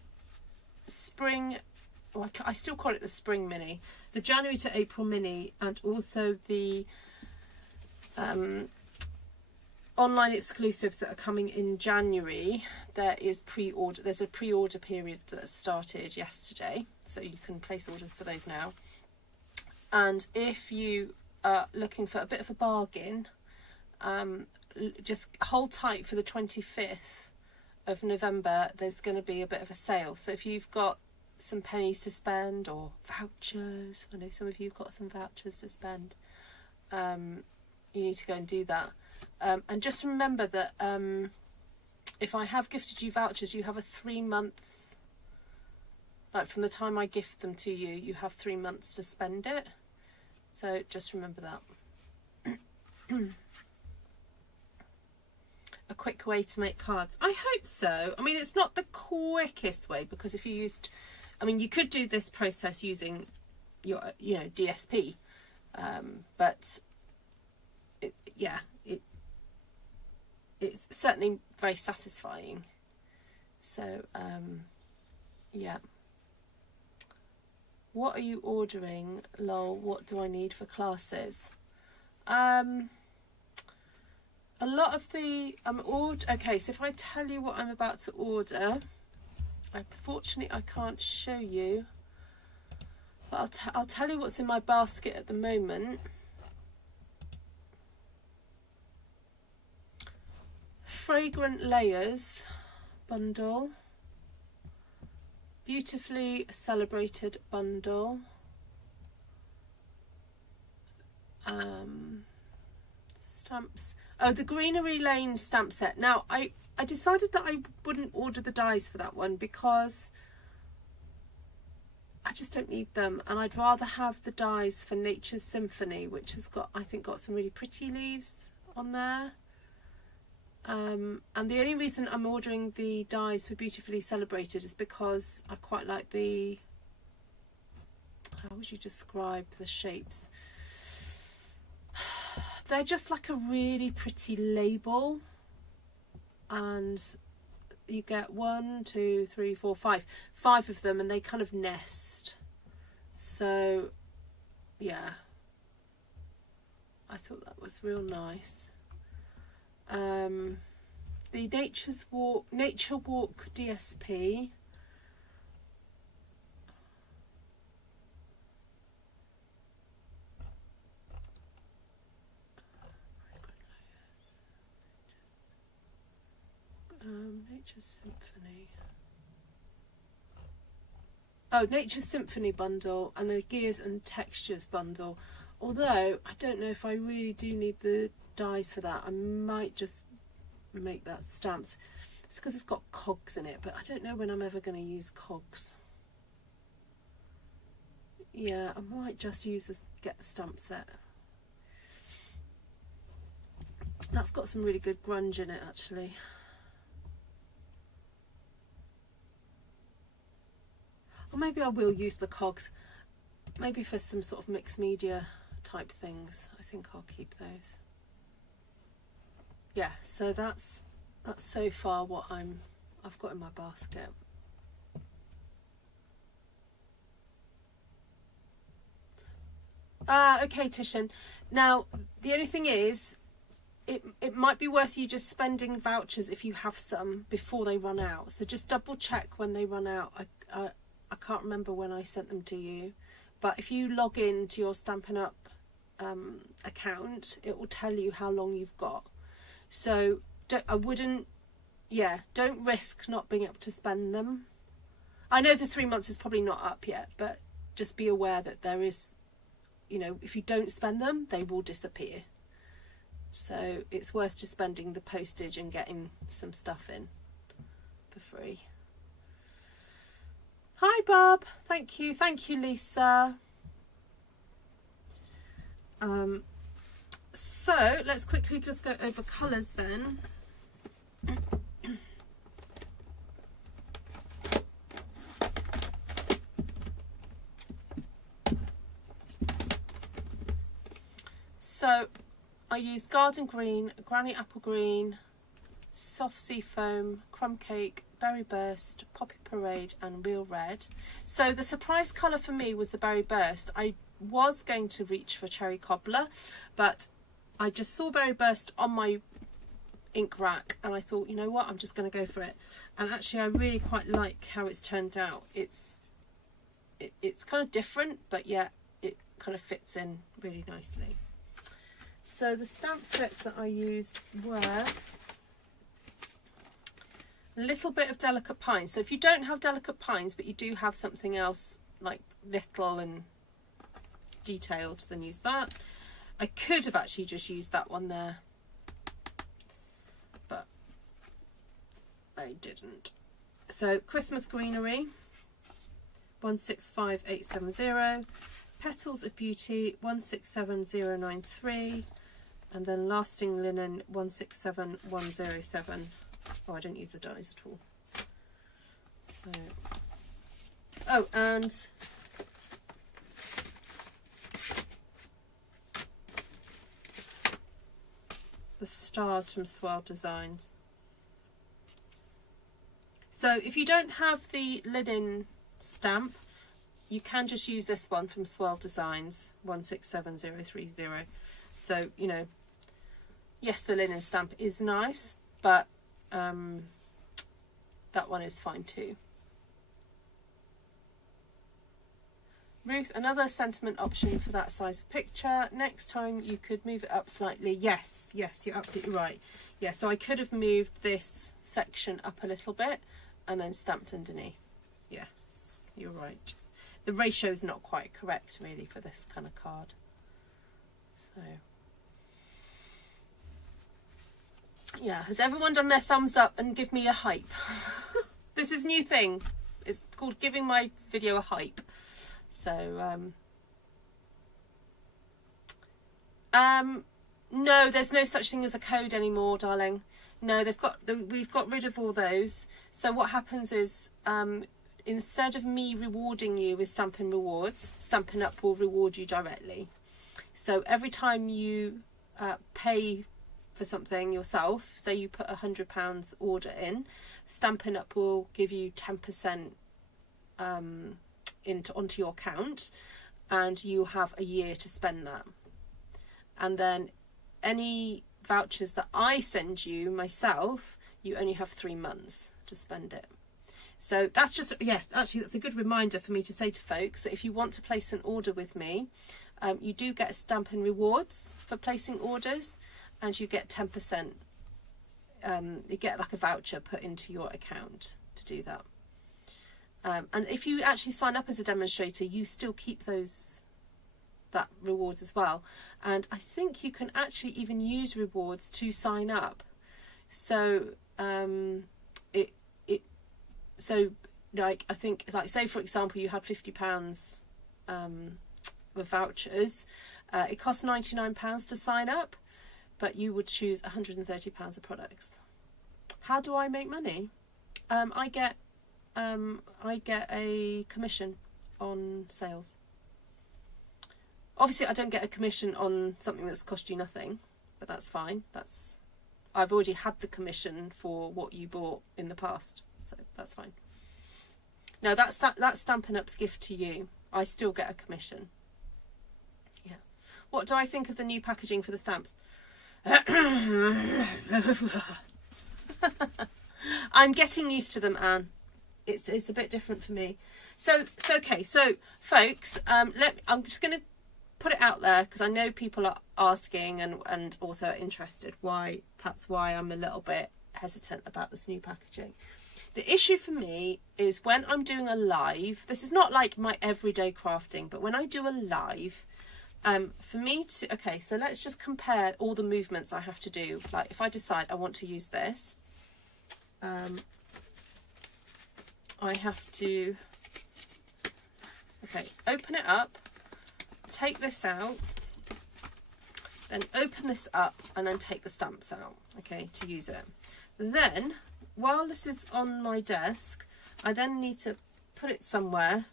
spring, well, I still call it the spring mini, the January to April mini, and also the online exclusives that are coming in January. There's a pre-order period that started yesterday, so you can place orders for those now. And if you are looking for a bit of a bargain, just hold tight for the 25th of November. There's going to be a bit of a sale, so if you've got some pennies to spend or vouchers, I know some of you have got some vouchers to spend, you need to go and do that. And just remember that if I have gifted you vouchers, you have a 3-month, like from the time I gift them to you, you have 3 months to spend it. So just remember that. A quick way to make cards. I hope so. I mean, it's not the quickest way, because if you used, I mean, you could do this process using your, DSP, but it's certainly very satisfying. So yeah. What are you ordering? Lol, what do I need for classes? A lot of the okay, so if I tell you what I'm about to order, unfortunately I can't show you, but I'll tell you what's in my basket at the moment. Fragrant Layers bundle, Beautifully Celebrated bundle, stamps. Oh, the Greenery Lane stamp set. Now, I decided that I wouldn't order the dies for that one because I just don't need them, and I'd rather have the dies for Nature's Symphony, which has got, I think, got some really pretty leaves on there. And the only reason I'm ordering the dies for Beautifully Celebrated is because I quite like the, how would you describe the shapes? They're just like a really pretty label, and you get 1, 2, 3, 4, 5 of them, and they kind of nest. So yeah, I thought that was real nice. The Nature Walk DSP. Nature's Symphony. Oh, Nature's Symphony bundle and the Gears and Textures bundle. Although I don't know if I really do need the dies for that. I might just make that stamps. It's because it's got cogs in it, but I don't know when I'm ever going to use cogs. Yeah, I might just use this, get the stamp set. That's got some really good grunge in it, actually. Or maybe I will use the cogs, maybe for some sort of mixed media type things. I think I'll keep those. Yeah, so that's so far what I've got in my basket. Okay, Tishan. Now the only thing is, it might be worth you just spending vouchers if you have some before they run out. So just double check when they run out. I can't remember when I sent them to you, but if you log in to your Stampin' Up account, it will tell you how long you've got. So don't risk not being able to spend them. I know the 3 months is probably not up yet, but just be aware that there is, if you don't spend them, they will disappear. So it's worth just spending the postage and getting some stuff in for free. Hi, Bob. Thank you, Lisa. So let's quickly just go over colours then. So I used Garden Green, Granny Apple Green, Soft Sea Foam, Crumb Cake, Berry Burst, Poppy Parade and Real Red. So the surprise colour for me was the Berry Burst. I was going to reach for Cherry Cobbler, but I just saw Berry Burst on my ink rack and I thought, you know what, I'm just going to go for it. And actually I really quite like how it's turned out. It's kind of different, but yet it kind of fits in really nicely. So the stamp sets that I used were a little bit of Delicate Pines. So if you don't have Delicate Pines, but you do have something else like little and detailed, then use that. I could have actually just used that one there, but I didn't. So Christmas Greenery, 165870. Petals of Beauty, 167093, and then Lasting Linen, 167107. Oh, I don't use the dies at all. So, oh, and the stars from Swirl Designs. So if you don't have the linen stamp, you can just use this one from Swirl Designs, 167030. So, you know, yes, the linen stamp is nice, but that one is fine too. Ruth, another sentiment option for that size of picture. Next time you could move it up slightly. Yes, you're absolutely right. Yeah, so I could have moved this section up a little bit and then stamped underneath. Yes, you're right. The ratio is not quite correct really for this kind of card. So yeah, has everyone done their thumbs up and give me a hype? This is a new thing. It's called giving my video a hype. So no, there's no such thing as a code anymore, darling. No, we've got rid of all those. So what happens is instead of me rewarding you with Stampin' Rewards, Stampin' Up will reward you directly. So every time you pay for something yourself, say you put £100 order in, Stampin' Up will give you 10% onto your account, and you have a year to spend that. And then any vouchers that I send you myself, you only have 3 months to spend it. So that's just, yes, actually that's a good reminder for me to say to folks that if you want to place an order with me, you do get Stampin' Rewards for placing orders, and you get 10%. You get like a voucher put into your account to do that. And if you actually sign up as a demonstrator, you still keep that rewards as well. And I think you can actually even use rewards to sign up. So so like I think, like say for example you had £50 with vouchers, it costs £99 to sign up, but you would choose £130 of products. How do I make money? I get a commission on sales. Obviously I don't get a commission on something that's cost you nothing, but that's fine. I've already had the commission for what you bought in the past, so that's fine. No, that's Stampin' Up's gift to you. I still get a commission. Yeah. What do I think of the new packaging for the stamps? I'm getting used to them, Anne. It's a bit different for me. So okay, so folks, I'm just going to put it out there because I know people are asking and also are interested perhaps why I'm a little bit hesitant about this new packaging. The issue for me is when I'm doing a live, this is not like my everyday crafting, but when I do a live, for me to, okay, so let's just compare all the movements I have to do. Like if I decide I want to use this, I have to Okay, open it up, take this out, then open this up and then take the stamps out, okay, to use it. Then, while this is on my desk, I then need to put it somewhere.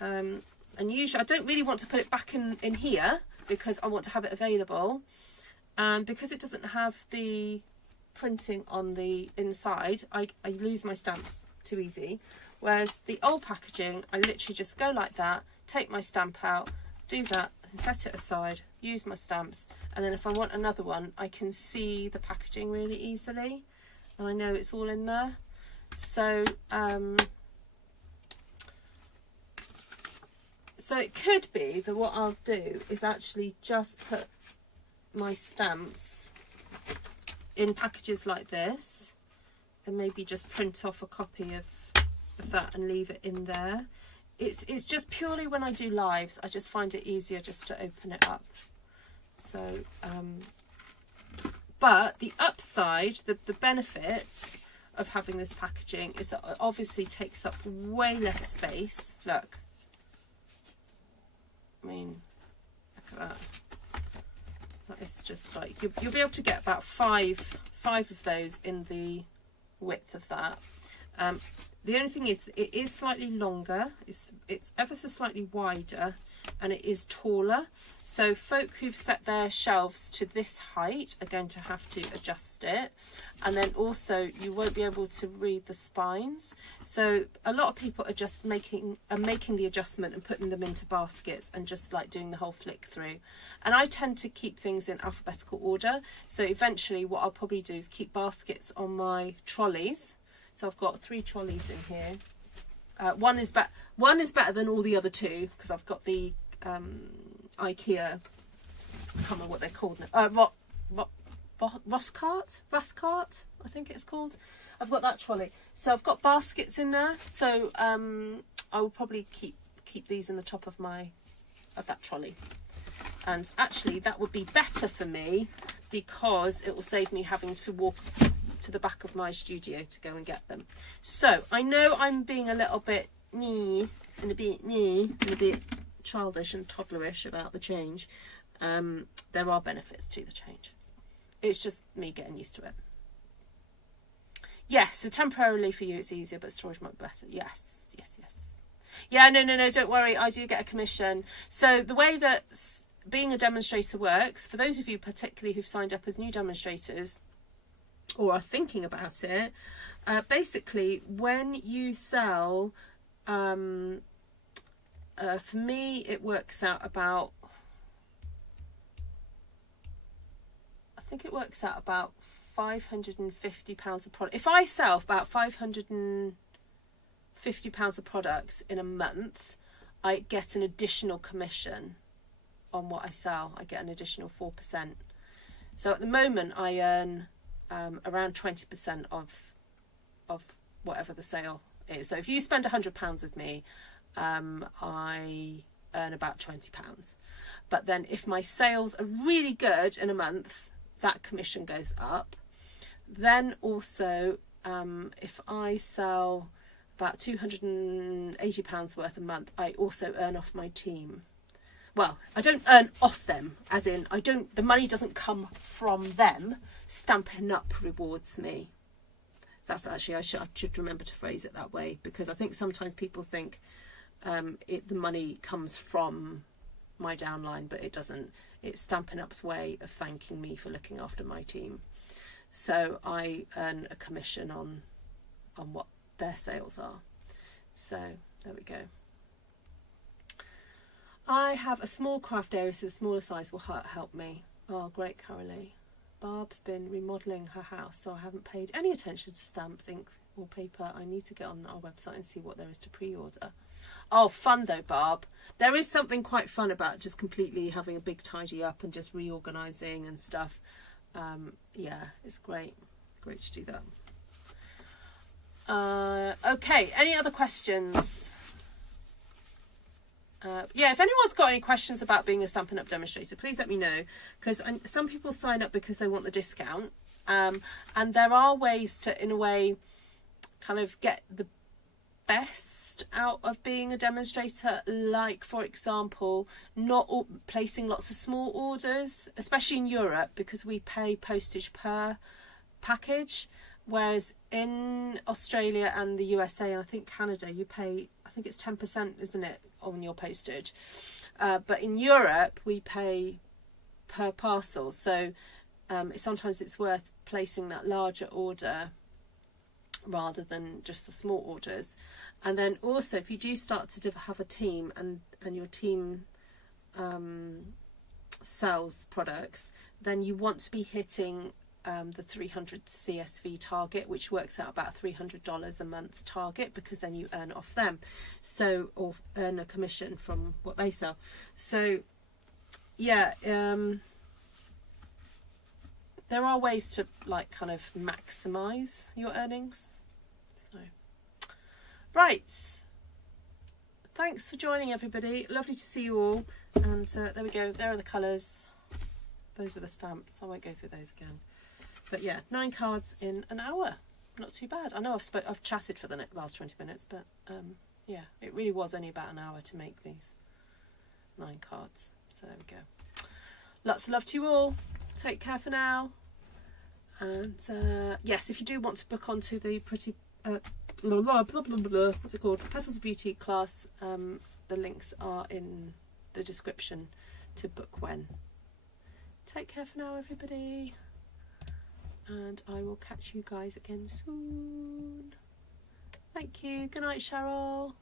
And usually I don't really want to put it back in here because I want to have it available. And because it doesn't have the printing on the inside, I lose my stamps too easy. Whereas the old packaging, I literally just go like that, take my stamp out, do that, set it aside, use my stamps, and then if I want another one, I can see the packaging really easily, and I know it's all in there. So, so it could be that what I'll do is actually just put my stamps in packages like this, and maybe just print off a copy of that and leave it in there. It's just purely when I do lives, I just find it easier just to open it up. So, but the upside, the benefit of having this packaging is that it obviously takes up way less space. Look, I mean, look at that. That is just like, you'll be able to get about five of those in the width of that. The only thing is, it is slightly longer, it's ever so slightly wider, and it is taller. So folk who've set their shelves to this height are going to have to adjust it. And then also you won't be able to read the spines. So a lot of people are just making the adjustment and putting them into baskets and just like doing the whole flick through. And I tend to keep things in alphabetical order. So eventually what I'll probably do is keep baskets on my trolleys. So I've got 3 trolleys in here. One is better than all the other 2 because I've got the IKEA, I can't remember what they're called now. Ruscart, I think it's called. I've got that trolley. So I've got baskets in there. So I will probably keep these in the top of that trolley. And actually that would be better for me because it will save me having to walk to the back of my studio to go and get them. So I know I'm being a little bit a bit childish and toddlerish about the change. There are benefits to the change. It's just me getting used to it. Yes, so temporarily for you it's easier, but storage might be better. Yes. Yeah, no, don't worry, I do get a commission. So the way that being a demonstrator works, for those of you particularly who've signed up as new demonstrators, or are thinking about it, basically when you sell, for me it works out about, I think it works out about £550 a product. If I sell about £550 of products in a month, I get an additional commission on what I sell. I get an additional 4%. So at the moment I earn around 20% of whatever the sale is. So if you spend £100 with me, I earn about £20. But then if my sales are really good in a month, that commission goes up. Then also, if I sell about £280 worth a month, I also earn off my team. Well, I don't earn off them, as in the money doesn't come from them. Stampin' Up rewards me. That's actually, I should remember to phrase it that way, because I think sometimes people think the money comes from my downline, but it doesn't. It's Stampin' Up's way of thanking me for looking after my team. So I earn a commission on what their sales are. So there we go. I have a small craft area, so the smaller size will help me. Oh, great, Carolee. Barb's been remodelling her house, so I haven't paid any attention to stamps, ink or paper. I need to get on our website and see what there is to pre-order. Oh, fun though, Barb. There is something quite fun about just completely having a big tidy up and just reorganising and stuff. Yeah, it's great. Great to do that. Okay, any other questions? Yeah, if anyone's got any questions about being a Stampin' Up demonstrator, please let me know, because some people sign up because they want the discount, and there are ways to, in a way, kind of get the best cost out of being a demonstrator, like for example not placing lots of small orders, especially in Europe, because we pay postage per package, whereas in Australia and the USA and I think Canada you pay, I think it's 10%, isn't it, on your postage, but in Europe we pay per parcel, so sometimes it's worth placing that larger order rather than just the small orders. And then also if you do start to have a team and your team sells products, then you want to be hitting the 300 CSV target, which works out about $300 a month target, because then you earn off them, so, or earn a commission from what they sell. So yeah, there are ways to like kind of maximize your earnings. So right, thanks for joining everybody, lovely to see you all. And there we go, there are the colours, those were the stamps, I won't go through those again. But yeah, 9 cards in an hour, not too bad. I know I've chatted for the last 20 minutes, but yeah, it really was only about an hour to make these 9 cards. So there we go. Lots of love to you all. Take care for now. And yes, if you do want to book onto the pretty what's it called, Petals of Beauty class, the links are in the description to book when. Take care for now, everybody, and I will catch you guys again soon. Thank you. Good night, Cheryl.